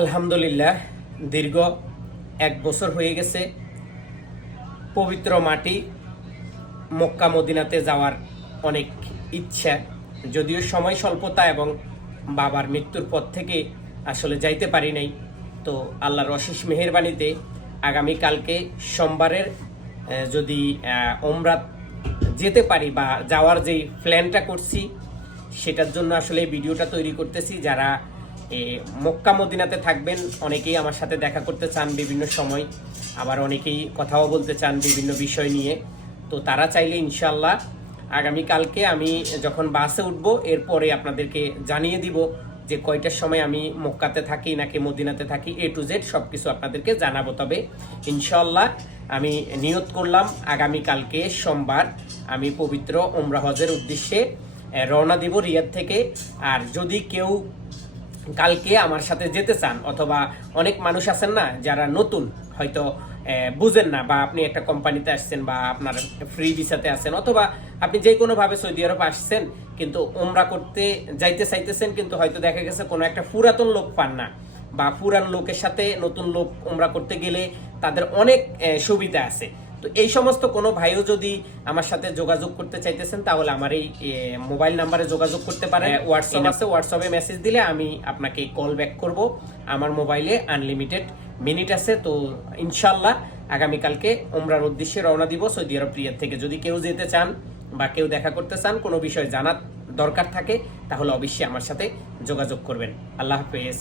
আলহামদুলিল্লাহ, দীর্ঘ এক বছর হয়ে গেছে। পবিত্র মাটি মক্কা মদিনাতে যাওয়ার অনেক ইচ্ছা। যদিও সময় স্বল্পতা এবং বাবার মৃত্যুর পর থেকে আসলে যাইতে পারি নাই, তো আল্লাহর অশেষ মেহেরবানিতে আগামীকালকে সোমবারের যদি ওমরাত যেতে পারি বা যাওয়ার যেই প্ল্যানটা করছি, সেটার জন্য আসলে ভিডিওটা তৈরি করতেছি। যারা মক্কা মদিনাতে থাকবেন। অনেকেই আমার সাথে দেখা করতে চান বিভিন্ন সময়। আবার অনেকেই কথাও বলতে চান বিভিন্ন বিষয় নিয়ে। তো তারা চাইলে ইনশাল্লাহ আগামীকালকে আমি যখন বাসে উঠবো, এরপরে আপনাদেরকে জানিয়ে দিব যে কয়টার সময় আমি মক্কাতে থাকি নাকি মদিনাতে থাকি এ টু জেড সব কিছু আপনাদেরকে জানাব। তবে ইনশাল্লাহ আমি নিয়ত করলাম আগামীকালকে সোমবার আমি পবিত্র ওমরা হজের উদ্দেশ্যে রওনা দিব রিয়াদ থেকে। আর যদি কেউ কালকে আমার সাথে যেতে চান, অথবা অনেক মানুষ আছেন না যারা নতুন, হয়তো বুঝেন না, বা আপনি একটা কোম্পানিতে আসছেন বা আপনার ফ্রি ভিসাতে আছেন, অথবা আপনি যে কোনো ভাবে সৌদি আরব আসছেন, কিন্তু ওমরা করতে যাইতে চাইতেছেন, কিন্তু হয়তো দেখা গেছে কোনো একটা পুরাতন লোক পান না, বা পুরান লোকের সাথে নতুন লোক ওমরা করতে গেলে তাদের অনেক সুবিধা আছে। তো এই সমস্ত কোনো ভাইও যদি আমার সাথে যোগাযোগ করতে চাইতেছেন তাহলে আমার এই মোবাইল নাম্বারে যোগাযোগ করতে পারেন। হোয়াটসঅ্যাপ আছে। হোয়াটসঅ্যাপে মেসেজ দিলে আমি আপনাকে কল ব্যাক করব। আমার মোবাইলে আনলিমিটেড মিনিট আছে। তো ইনশাল্লাহ আগামীকালকে ওমরার উদ্দেশ্যে রওনা দিব। সৌদি আরব রিয়াদ থেকে যদি কেউ যেতে চান বা কেউ দেখা করতে চান কোনো বিষয় জানার দরকার থাকে তাহলে অবশ্যই আমার সাথে যোগাযোগ করবেন। আল্লাহ হাফেজ।